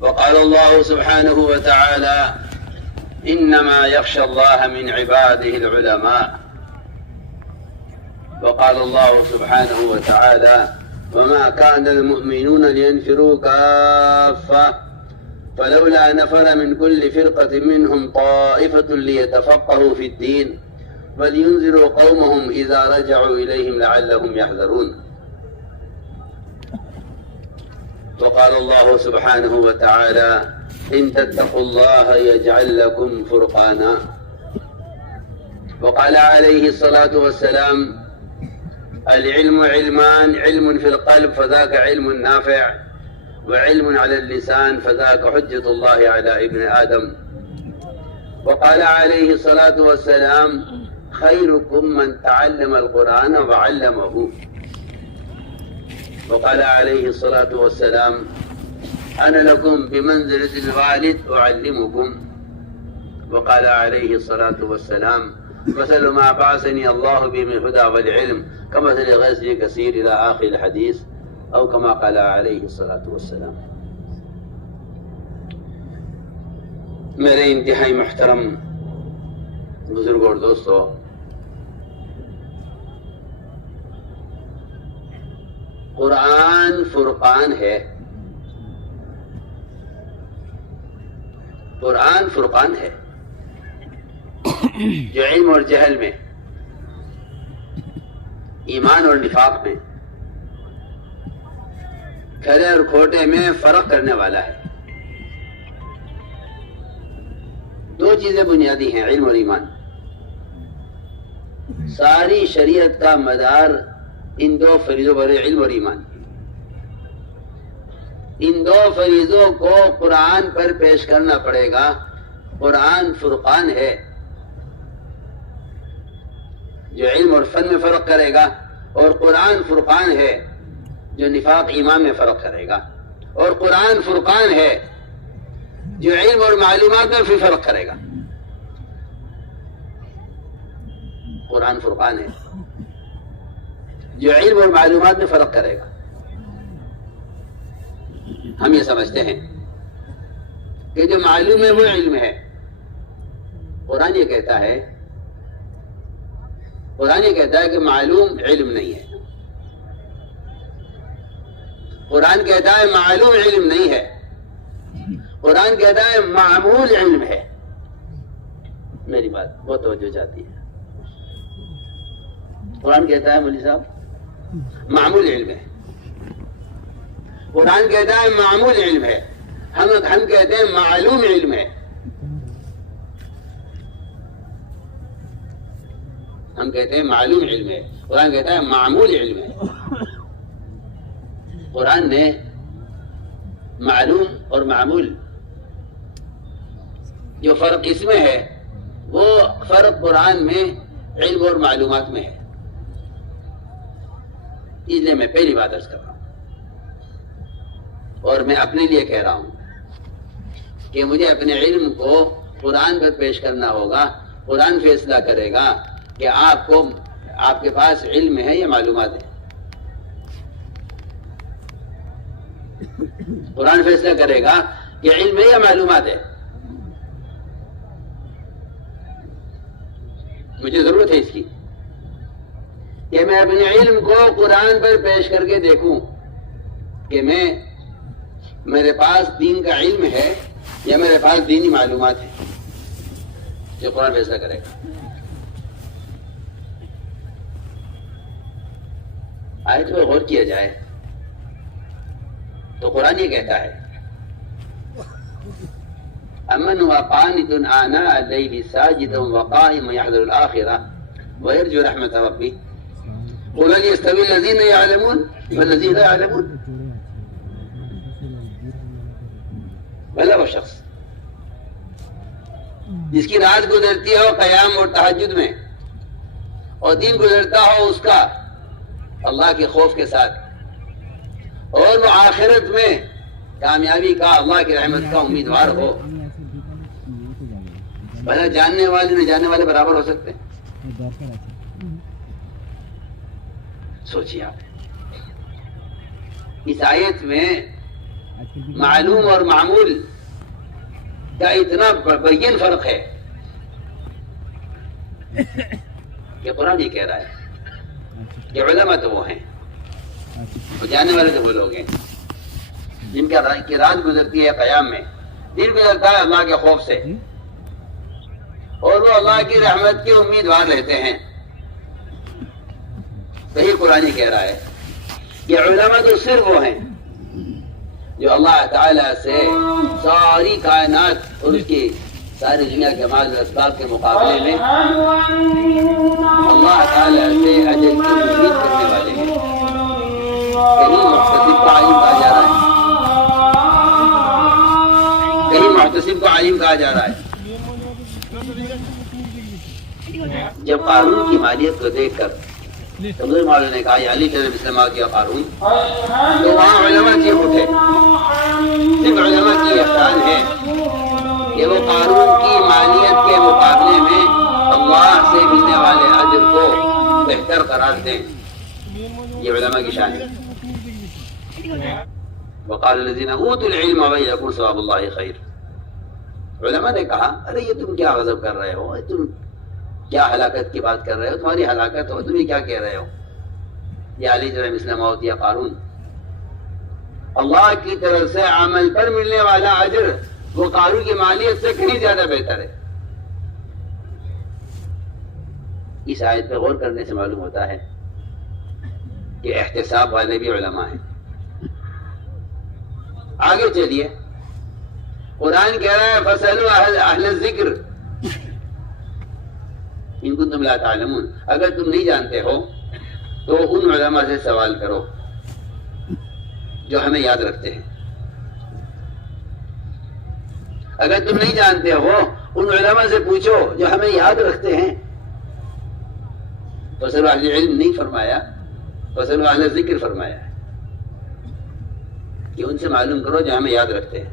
وقال الله سبحانه وتعالى إنما يخشى الله من عباده العلماء. وقال الله سبحانه وتعالى وما كان المؤمنون لينفروا كافة فلولا نفر من كل فرقة منهم طائفة ليتفقهوا في الدين ولينذروا قومهم إذا رجعوا إليهم لعلهم يحذرون. وقال الله سبحانه وتعالى إن تتقوا الله يجعل لكم فرقانا. وقال عليه الصلاة والسلام العلم علمان، علم في القلب فذاك علم نافع، وعلم على اللسان فذاك حجة الله على ابن آدم. وقال عليه الصلاة والسلام خيركم من تعلم القرآن وعلمه. وقال عليه الصلاة والسلام أنا لكم بمنزلة الوالد أعلمكم. وقال عليه الصلاة والسلام مثل ما بعثني الله به من الهدى والعلم كمثل غيث كثير إلى آخر الحديث أو كما قال عليه الصلاة والسلام. میرے انتہائی محترم بزرگ اور دوستو، قرآن فرقان ہے. قرآن فرقان ہے جو علم اور جہل میں، ایمان اور نفاق میں، کھرے اور کھوٹے میں فرق کرنے والا ہے. دو چیزیں بنیادی ہیں، علم اور ایمان. ساری شریعت کا مدار ان دو فریضوں پر، علم اور ایمان. ان دو فریضوں کو قرآن پر پیش کرنا پڑے گا. قرآن فرقان ہے جو علم اور فن میں فرق کرے گا، اور قرآن فرقان ہے جو نفاق ایمان میں فرق کرے گا، اور قرآن فرقان ہے جو علم اور معلومات میں بھی فرق کرے گا. قرآن فرقان ہے جو علم اور معلومات میں فرق کرے گا. ہم یہ سمجھتے ہیں کہ جو معلوم ہے وہ علم ہے. قرآن یہ کہتا ہے کہ معلوم علم نہیں ہے. قرآن کہتا ہے معلوم علم نہیں ہے. قرآن کہتا ہے معمول علم ہے. میری بات بہت توجہ چاہتی ہے. قرآن کہتا ہے مولوی صاحب معمول علم ہے. قرآن کہتا ہے معمول علم ہے. ہم کہتے ہیں معلوم علم ہے. ہم کہتے ہیں معلوم علم ہے، قرآن کہتا ہے معمول علم ہے. قرآن نے معلوم اور معمول جو فرق اس میں ہے، وہ فرق قرآن میں علم اور معلومات میں ہے. اس لیے میں پہلی بات عرض کر رہا ہوں، اور میں اپنے لیے کہہ رہا ہوں کہ مجھے اپنے علم کو قرآن پر پیش کرنا ہوگا. قرآن فیصلہ کرے گا کہ آپ کے پاس علم ہے یا معلومات ہے. قرآن فیصلہ کرے گا کہ علم ہے یا معلومات ہے. مجھے ضرورت ہے اس کی کہ میں اپنے علم کو قرآن پر پیش کر کے دیکھوں کہ میرے پاس دین کا علم ہے یا میرے پاس دینی معلومات ہے. جو قرآن فیصلہ کرے گا. آیت پر غور کیا جائے تو قرآن یہ کہتا ہے امن وقانت آناء الليل ساجدا وقائما يحذر الآخرة ويرجو رحمة ربه قل هل يستوي الذين يعلمون والذين لا يعلمون. بھلا وہ شخص جس کی رات گزرتی ہو قیام اور تہجد میں، اور دن گزرتا ہو اس کا اللہ کے خوف کے ساتھ، اور وہ آخرت میں کامیابی کا، اللہ کی رحمت کا امیدوار ہو. بھلا جاننے والے نہ جاننے والے برابر ہو سکتے ہیں؟ سوچیے آپ. اس آیت میں معلوم اور معمول کا اتنا بین فرق ہے کہ قرآن یہ کہہ رہا ہے کہ علماء تو وہ ہیں، وہ جانے والے تو وہ لوگ ہیں جن کی رات گزرتی ہے قیام میں، دن گزرتا ہے اللہ کے خوف سے، اور وہ اللہ کی رحمت کے امیدوار رہتے ہیں۔ صحیح قرآن کہہ رہا ہے کہ علماء تو صرف وہ ہیں جو اللہ تعالیٰ سے ساری کائنات اور اس کی ساری دنیا کے مال و اسباب کے مقابلے میں اللہ تعالیٰ سے اجر کی امید کرنے والے ہیں۔ کہیں محتسب کو عالم کہا جا رہا ہے، کہیں محتسب کو عالم کہا جا رہا ہے۔ جب قارون کی مالیت کو دیکھ کر تمہارے مولا نے کہا یہ علی کے مسلمہ کیا قارون، تو وہاں علماء چیخ اٹھے۔ صرف علماء کی احسان ہے کہ وہ قارون کی مالیت کے مقابلے میں اللہ سے ملنے والے اجر کو بہتر قرار دیں، یہ علماء کی شان ہے۔ وقال الذين اوتوا العلم ويكون ثواب الله خير، علماء نے کہا ارے یہ تم کیا غضب کر رہے ہو، تم کیا ہلاکت کی بات کر رہے ہو، تمہاری ہلاکت ہو، تم یہ کیا کہہ رہے ہو، یہ علی جرح مثل موت یا قارون۔ اللہ کی طرف سے عمل پر ملنے والا اجر وہ قارون کی مالیت سے کہیں زیادہ بہتر ہے۔ اس آیت پہ غور کرنے سے معلوم ہوتا ہے کہ احتساب والے بھی علماء ہیں۔ آگے چلیے، قرآن کہہ رہا ہے فَاسْأَلُوا أَهْلَ الذِّكْرِ ان کنتم لا تعلمون، اگر تم نہیں جانتے ہو تو ان علماء سے سوال کرو جو ہمیں یاد رکھتے ہیں۔ اگر تم نہیں جانتے ہو ان علماء سے پوچھو جو ہمیں یاد رکھتے ہیں۔ فَاسْأَلُوا أَهْلَ الْعِلْمِ نہیں فرمایا، فَاسْأَلُوا أَهْلَ الذِّكْرِ فرمایا ہے کہ ان سے معلوم کرو جو ہمیں یاد رکھتے ہیں،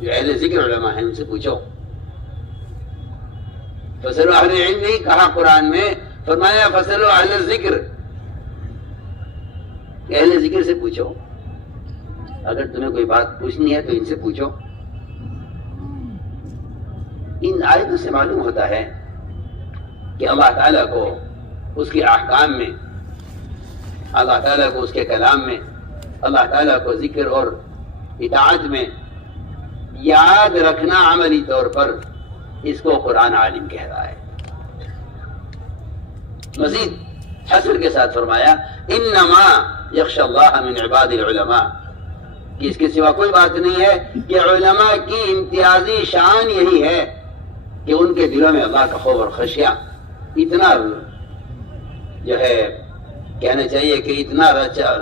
جو اہل ذکر علماء ہیں ان سے پوچھو۔ فَاسْأَلُوا أَهْلَ الْعِلْمِ نہیں کہا قرآن میں، فرمایا فَاسْأَلُوا أَهْلَ الذِّكْرِ کہ اہل ذکر سے پوچھو، اگر تمہیں کوئی بات پوچھنی ہے تو ان سے پوچھو۔ ان آیتوں سے معلوم ہوتا ہے کہ اللہ تعالیٰ کو اس کے احکام میں، اللہ تعالیٰ کو اس کے کلام میں، اللہ تعالیٰ کو ذکر اور اطاعت میں یاد رکھنا عملی طور پر، اس کو قرآن عالم کہہ رہا ہے۔ مزید حصر کے ساتھ فرمایا انما یخشی اللہ من عباد العلماء، کہ اس کے سوا کوئی بات نہیں ہے کہ علماء کی امتیازی شان یہی ہے کہ ان کے دلوں میں اللہ کا خوف اور خشیہ اتنا جو ہے کہنا چاہیے کہ اتنا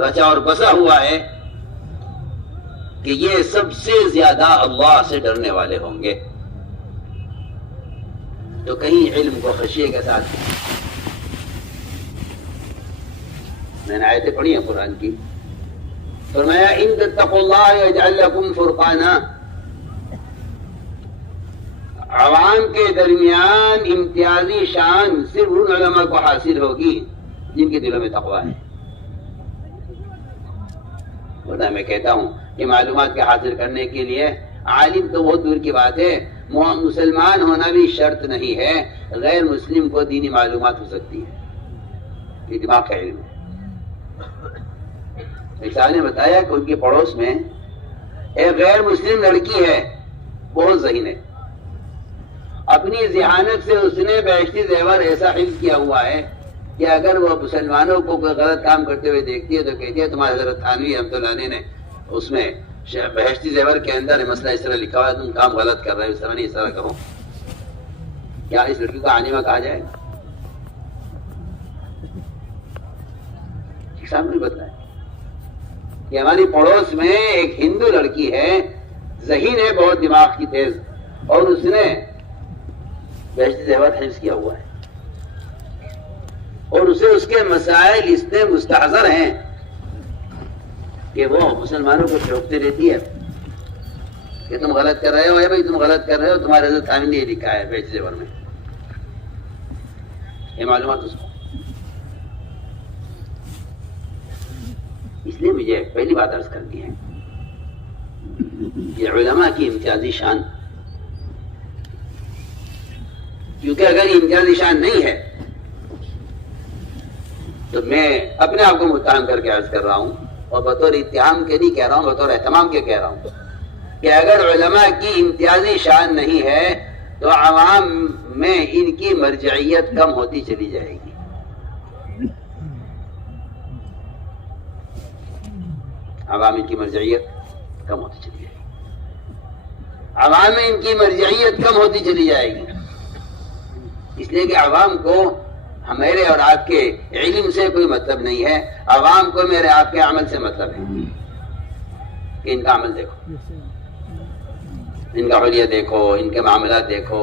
رچا اور بسا ہوا ہے کہ یہ سب سے زیادہ اللہ سے ڈرنے والے ہوں گے۔ تو کہیں علم کو خشیے کے ساتھ، میں نے آیتیں پڑھی ہیں قرآن کی، فرمایا ان تتقوا اللہ یجعل لکم فرقانا، عوام کے درمیان امتیازی شان صرف ان علماء کو حاصل ہوگی جن کے دلوں میں تقویٰ ہے۔ ورنہ میں کہتا ہوں کہ معلومات کے حاصل کرنے کے لیے عالم تو بہت دور کی بات ہے، مسلمان ہونا بھی شرط نہیں ہے، غیر مسلم کو دینی معلومات ہو سکتی ہے، یہ دماغ کا علم ہے۔ ایک صاحب نے بتایا کہ ان کے پڑوس میں ایک غیر مسلم لڑکی ہے، بہت ذہین ہے، اپنی ذہانت سے اس نے بیشتی زیور ایسا حفظ کیا ہوا ہے کہ اگر وہ مسلمانوں کو کوئی غلط کام کرتے ہوئے دیکھتی ہے تو کہتی ہے تمہارے حضرت تھانوی رحمۃ اللہ علیہ نے اس میں بہشتی زیور کے اندر مسئلہ اس طرح لکھا ہوا ہے، تم کام غلط کر رہے ہو، اس طرح نہیں، اس طرح کہو۔ کیا اس لڑکی کو عالمہ کہا جائے گا؟ سامنے بتایا کہ ہماری پڑوس میں ایک ہندو لڑکی ہے، ذہین ہے، بہت دماغ کی تیز، اور اس نے بہشتی زیور حفظ کیا ہوا ہے، اور اسے اس کے مسائل اتنے مستحضر ہیں کہ وہ مسلمانوں کو ٹوکتے رہتی ہے کہ تم غلط کر رہے ہو، یا بھائی تم غلط کر رہے ہو، تمہارے حضرت تھانوی نے یہ لکھا ہے بہشتی زیور میں، یہ معلومات اس کو۔ اس لیے مجھے پہلی بات عرض کرنی ہے یہ علماء کی امتیازی شان، کیونکہ اگر یہ امتیازی شان نہیں ہے تو میں اپنے آپ کو متہم کر کے عرض کر رہا ہوں، اور بطور اتہام کے نہیں کہہ رہا ہوں، بطور اہتمام کے کہہ رہا ہوں کہ اگر علماء کی امتیازی شان نہیں ہے تو عوام میں ان کی مرجعیت کم ہوتی چلی جائے گی۔ عوام ان کی مرجعیت کم ہوتی چلی جائے گی، عوام میں ان کی مرجعیت کم ہوتی چلی جائے گی، اس لیے کہ عوام کو میرے اور آپ کے علم سے کوئی مطلب نہیں ہے، عوام کو میرے آپ کے عمل سے مطلب ہے کہ ان کا عمل دیکھو، ان کا حلیہ دیکھو، ان کے معاملات دیکھو،